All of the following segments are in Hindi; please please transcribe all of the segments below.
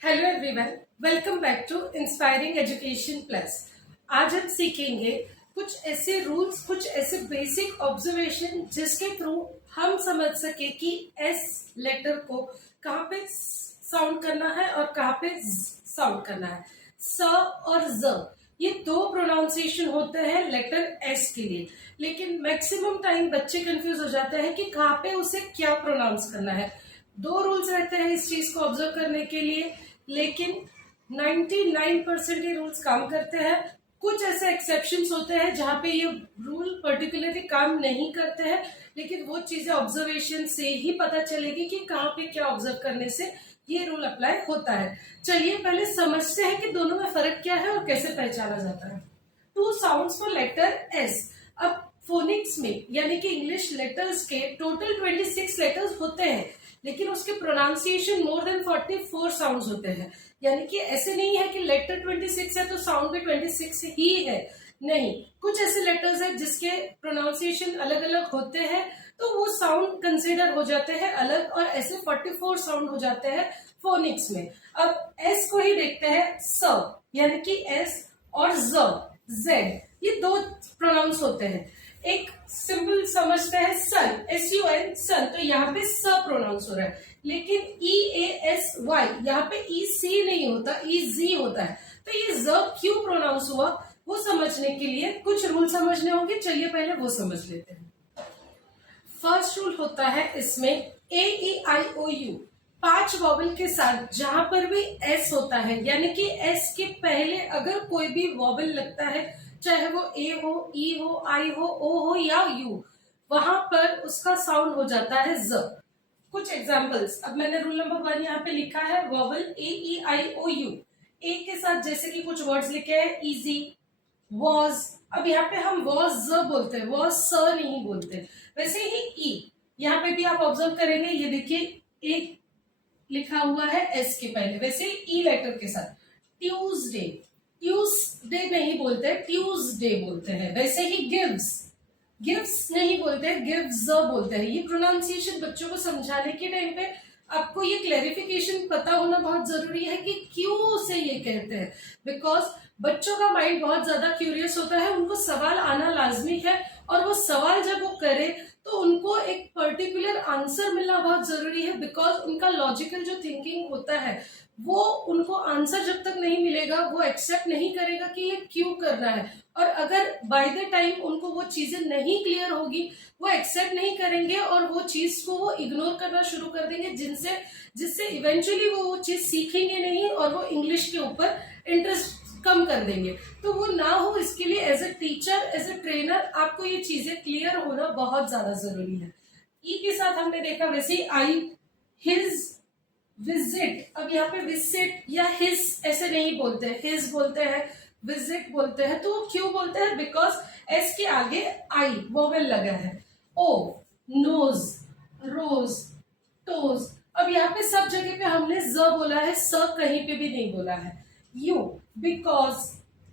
Hello everyone, welcome back to inspiring education plus. आज हम सीखेंगे कुछ ऐसे रूल्स, कुछ ऐसे बेसिक ऑब्जर्वेशन जिसके थ्रू हम समझ सके कि एस लेटर को कहाँ पे साउंड करना है और कहाँ पे साउंड करना है। स और ज ये दो प्रोनाउंसिएशन होते हैं लेटर एस के लिए, लेकिन मैक्सिमम टाइम बच्चे कंफ्यूज हो जाते हैं कि कहाँ पे उसे क्या प्रोनाउंस करना है। दो रूल्स रहते हैं इस चीज को ऑब्जर्व करने के लिए, लेकिन 99% ये रूल्स काम करते हैं। कुछ ऐसे एक्सेप्शंस होते हैं जहां पे ये रूल पर्टिकुलरली काम नहीं करते हैं, लेकिन वो चीजें ऑब्जर्वेशन से ही पता चलेगी कि कहाँ पे क्या ऑब्जर्व करने से ये रूल अप्लाई होता है। चलिए पहले समझते हैं कि दोनों में फर्क क्या है और कैसे पहचाना जाता है। Two sounds for letter S. अब फोनिक्स में यानी कि इंग्लिश लेटर्स के टोटल 26 लेटर्स होते हैं, लेकिन उसके प्रोनाउंसिएशन मोर देन 44 साउंड्स होते हैं। यानी कि ऐसे नहीं है कि लेटर 26 है तो साउंड भी 26 ही है, नहीं। कुछ ऐसे लेटर्स हैं जिसके प्रोनाउंसिएशन अलग अलग होते हैं, तो वो साउंड कंसिडर हो जाते हैं अलग, और ऐसे 44 साउंड हो जाते हैं फोनिक्स में। अब एस को ही देखते हैं। स यानी कि एस और जेड, ये दो प्रोनाउंस होते हैं। एक सिंपल समझते हैं, सन, SUN, सन, तो यहाँ पे स प्रोनाउंस हो रहा है, लेकिन EASY यहाँ पे EC नहीं होता, EZ होता है। तो ये ज क्यों प्रोनाउंस हुआ वो समझने के लिए कुछ रूल समझने होंगे। चलिए पहले वो समझ लेते हैं। फर्स्ट रूल होता है इसमें AEIOU, 5 वॉवल के साथ जहां पर भी एस होता है, यानी कि एस के पहले अगर कोई भी वॉवल लगता है, चाहे वो ए हो, ई हो, आई हो, ओ हो या यू, वहां पर उसका साउंड हो जाता है ज। कुछ एग्जांपल्स, अब मैंने रूल नंबर 1 यहाँ पे लिखा है, वॉवल AEIOU। ए के साथ जैसे कि कुछ वर्ड्स लिखे हैं, इजी, वॉज। अब यहाँ पे हम वॉज बोलते हैं, वॉज स नहीं बोलते। वैसे ही ई, यहाँ पे भी आप ऑब्जर्व करेंगे, ये देखिए एक लिखा हुआ है एस के पहले, वैसे ही ई लेटर के साथ। ट्यूजडे, ट्यूजडे नहीं बोलते, ट्यूजडे बोलते हैं। वैसे ही गिव्स, गिव्स नहीं बोलते, गिव्स बोलते हैं। ये प्रोनाउंसिएशन बच्चों को समझाने के टाइम पे आपको ये क्लैरिफिकेशन पता होना बहुत जरूरी है कि क्यों उसे ये कहते हैं, बिकॉज बच्चों का माइंड बहुत ज्यादा क्यूरियस होता है, उनको सवाल आना लाजमी है, और वो सवाल जब वो करे तो उनको एक पर्टिकुलर आंसर मिलना बहुत जरूरी है, बिकॉज उनका लॉजिकल जो थिंकिंग होता है वो उनको आंसर जब तक नहीं मिलेगा वो एक्सेप्ट नहीं करेगा कि ये क्यों करना है। और अगर बाय द टाइम उनको वो चीजें नहीं क्लियर होगी, वो एक्सेप्ट नहीं करेंगे और वो चीज को वो इग्नोर करना शुरू कर देंगे, जिससे इवेंचुअली वो चीज सीखेंगे नहीं और वो इंग्लिश के ऊपर इंटरेस्ट कम कर देंगे। तो वो ना हो, इसके लिए as a teacher, as a trainer आपको ये चीजें क्लियर होना बहुत ज्यादा जरूरी है। ई के साथ हमने देखा, वैसे आई, हिज, विजिट। अब यहाँ पे विजिट या हिज ऐसे नहीं बोलते, हिज बोलते हैं, विजिट बोलते हैं। तो वो क्यों बोलते हैं? बिकॉज एस के आगे आई वोवेल लगा है। ओ, नोज, रोज, टोज। अब यहाँ पे सब जगह पे हमने ज बोला है, स कहीं पे भी नहीं बोला है। यू, बिकॉज,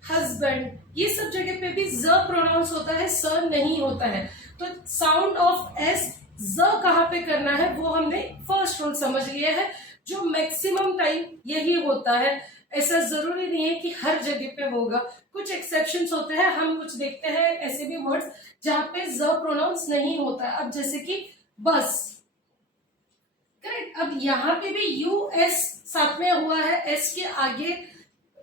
हस्बैंड, ये सब जगह पे भी ज प्रोनाउंस होता है, स नहीं होता है। तो साउंड ऑफ एस ज कहाँ पे करना है वो हमने फर्स्ट रूल समझ लिया है, जो मैक्सिमम टाइम यही होता है। ऐसा जरूरी नहीं है कि हर जगह पे होगा, कुछ एक्सेप्शंस होते हैं। हम कुछ देखते हैं ऐसे भी वर्ड्स जहां पे ज प्रोनाउंस नहीं होता है। अब जैसे कि बस, करेक्ट। अब यहाँ पे भी US साथ में हुआ है, एस के आगे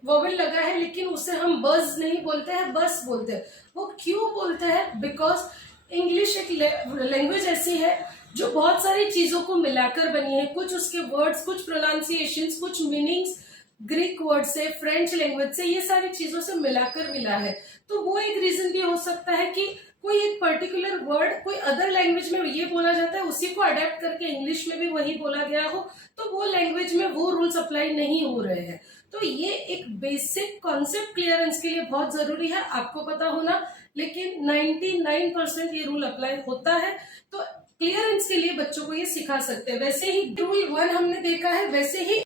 वोवेल लगा है, लेकिन उसे हम बस नहीं बोलते हैं, बस बोलते हैं। वो क्यों बोलते हैं? बिकॉज इंग्लिश एक लैंग्वेज ऐसी है जो बहुत सारी चीजों को मिलाकर बनी है। कुछ उसके वर्ड्स, कुछ प्रोनाउंसिएशंस, कुछ मीनिंग्स ग्रीक वर्ड से, फ्रेंच लैंग्वेज से, ये सारी चीजों से मिलाकर मिला है। तो वो एक रीजन भी हो सकता है कि कोई एक पर्टिकुलर वर्ड कोई अदर लैंग्वेज में ये बोला जाता है, उसी को अडेप्ट करके इंग्लिश में भी वही बोला गया हो, तो वो लैंग्वेज में वो रूल्स अप्लाई नहीं हो रहे हैं। तो ये एक बेसिक कॉन्सेप्ट क्लियरेंस के लिए बहुत जरूरी है आपको पता होना, लेकिन 99% ये रूल अप्लाई होता है। तो क्लियरेंस के लिए बच्चों को ये सिखा सकते हैं। वैसे ही रूल 1 हमने देखा है, वैसे ही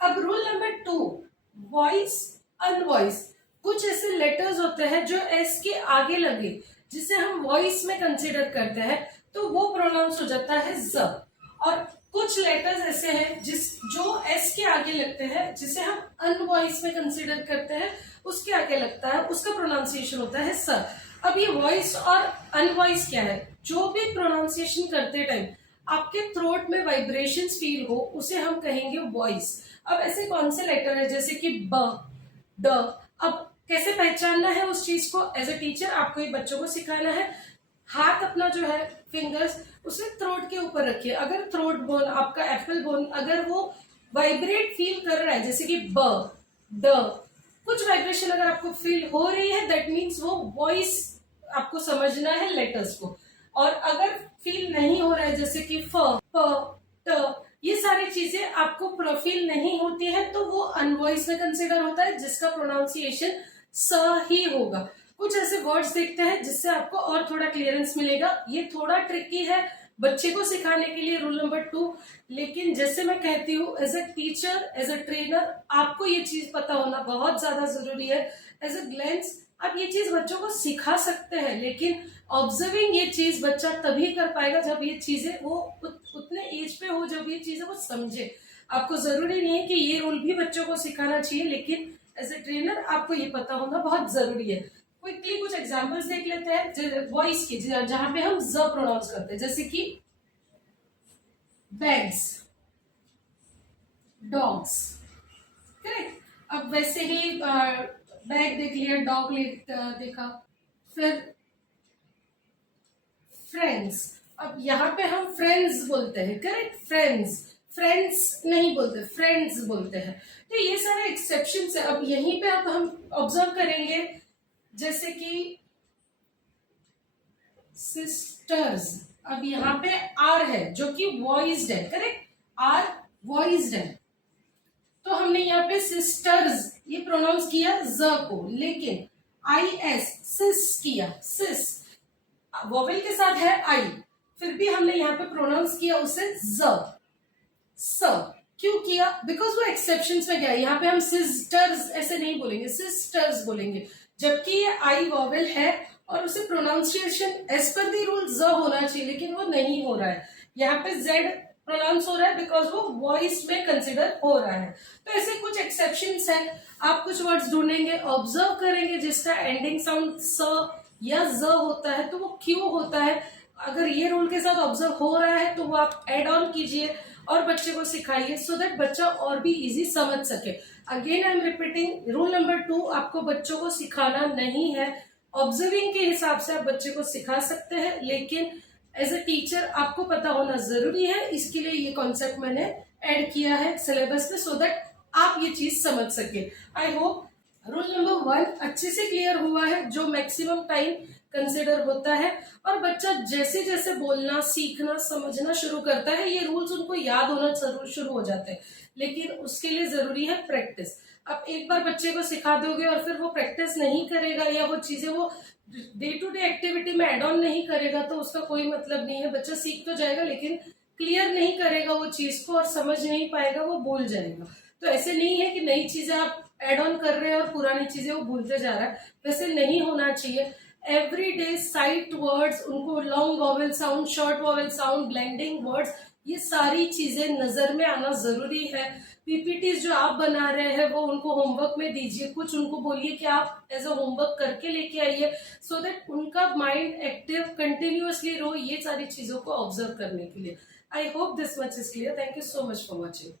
अब रूल नंबर 2, वॉइस, अनवॉइस। कुछ ऐसे लेटर्स होते हैं जो एस के आगे लगे, जिसे हम वॉइस में कंसिडर करते हैं, तो वो प्रोनाउंस हो जाता है ज। और कुछ लेटर्स ऐसे हैं जो एस के आगे लगते हैं, जिसे हम अनवॉइस में कंसिडर करते हैं, उसके आगे लगता है, उसका प्रोनाउंसिएशन होता है सर। अब ये वॉइस और अनवॉइस क्या है? जो भी प्रोनाउंसिएशन करते टाइम आपके थ्रोट में वाइब्रेशंस फील हो, उसे हम कहेंगे वॉइस। अब ऐसे कौन से लेटर है, जैसे कि ब, ड। अब कैसे पहचानना है उस चीज को? एज ए टीचर आपको ये बच्चों को सिखाना है। हाथ अपना जो है, फिंगर्स, उसे थ्रोट के ऊपर रखिए। अगर थ्रोट बोन, आपका एप्पल बोन, अगर वो वाइब्रेट फील कर रहा है, जैसे कि ब, ड, कुछ वाइब्रेशन अगर आपको फील हो रही है, दैट मीन्स वो वॉइस आपको समझना है लेटर्स को। और अगर फील नहीं हो रहा है, जैसे कि फ, प, ट, ये सारी चीजें आपको फील नहीं होती है, तो वो अनवॉइस में कंसिडर होता है, जिसका प्रोनाउंसिएशन स ही होगा। कुछ ऐसे वर्ड्स देखते हैं जिससे आपको और थोड़ा क्लियरेंस मिलेगा। ये थोड़ा ट्रिकी है बच्चे को सिखाने के लिए, रूल नंबर 2। लेकिन जैसे मैं कहती हूँ, as a teacher, as a trainer, आपको ये चीज पता होना बहुत ज्यादा जरूरी है। एज ए ग्लैंस आप ये चीज बच्चों को सिखा सकते हैं, लेकिन ऑब्जर्विंग ये चीज बच्चा तभी कर पाएगा जब ये चीजें वो उतने एज पे हो, जब ये चीजें वो समझे। आपको जरूरी नहीं है कि ये रूल भी बच्चों को सिखाना चाहिए, लेकिन एज ए ट्रेनर आपको ये पता होना बहुत जरूरी है। क्विकली कुछ एग्जांपल्स देख लेते हैं वॉइस की, जहां पे हम ज प्रोनाउंस करते हैं, जैसे कि बैग्स, डॉग्स। करेक्ट। अब वैसे ही बैग देख लिया, डॉग देखा, फिर फ्रेंड्स। अब यहाँ पे हम फ्रेंड्स बोलते हैं, करेक्ट, फ्रेंड्स, फ्रेंड्स नहीं बोलते, फ्रेंड्स बोलते हैं। तो ये सारे एक्सेप्शन है। अब यहीं पे अब हम ऑब्जर्व करेंगे, जैसे कि सिस्टर्स। अब यहाँ पे आर है जो कि वॉइस्ड है, करेक्ट, आर वॉइस्ड है, तो हमने यहाँ पे सिस्टर्स ये प्रोनाउंस किया ज को, लेकिन आई एस, सिस किया, सिस, वोवेल के साथ है आई, फिर भी हमने यहाँ पे प्रोनाउंस किया उसे ज, स। क्यों किया? बिकॉज वो एक्सेप्शंस में गया। यहाँ पे हम सिस्टर्स ऐसे नहीं बोलेंगे, सिस्टर्स बोलेंगे, जबकि ये आई वॉवेल है और उसे प्रोनाउंसिएशन एज पर दी रूल ज होना चाहिए, लेकिन वो नहीं हो रहा है। यहाँ पे जेड प्रोनाउंस हो रहा है बिकॉज वो वॉइस में कंसिडर हो रहा है। तो ऐसे कुछ एक्सेप्शंस है। आप कुछ वर्ड्स ढूंढेंगे, ऑब्जर्व करेंगे, जिसका एंडिंग साउंड स या ज होता है, तो वो क्यों होता है। अगर ये रूल के साथ ऑब्जर्व हो रहा है तो वो आप एड ऑन कीजिए और बच्चे को सिखाइए, सो दैट बच्चा और भी इजी समझ सके। Again I am repeating, rule number 2, आपको बच्चों को सिखाना नहीं है। ऑब्जर्विंग के हिसाब से आप बच्चे को सिखा सकते हैं, लेकिन एज ए टीचर आपको पता होना जरूरी है। इसके लिए ये कॉन्सेप्ट मैंने ऐड किया है सिलेबस में, सो दैट आप ये चीज समझ सके। आई होप रूल नंबर 1 अच्छे से क्लियर हुआ है, जो मैक्सिमम टाइम कंसिडर होता है। और बच्चा जैसे जैसे बोलना, सीखना, समझना शुरू करता है, ये रूल्स उनको याद होना शुरू हो जाते हैं, लेकिन उसके लिए जरूरी है प्रैक्टिस। अब एक बार बच्चे को सिखा दोगे और फिर वो प्रैक्टिस नहीं करेगा, या वो चीजें वो डे टू डे एक्टिविटी में एड ऑन नहीं करेगा, तो उसका कोई मतलब नहीं है। बच्चा सीख तो जाएगा, लेकिन क्लियर नहीं करेगा वो चीज को और समझ नहीं पाएगा, वो भूल जाएगा। तो ऐसे नहीं है कि नई चीजें आप एड ऑन कर रहे हैं और पुरानी चीजें वो भूलते जा रहा है, वैसे नहीं होना चाहिए। एवरी डे साइट वर्ड्स, उनको long vowel sound, short vowel sound, blending words, ये सारी चीजें नजर में आना जरूरी है। पीपीटीज जो आप बना रहे हैं वो उनको होमवर्क में दीजिए, कुछ उनको बोलिए कि आप एज अ होमवर्क करके लेके आइए, सो दैट उनका माइंड एक्टिव कंटिन्यूअसली रहो ये सारी चीजों को ऑब्जर्व करने के लिए। I hope this much is clear. Thank you so much for watching.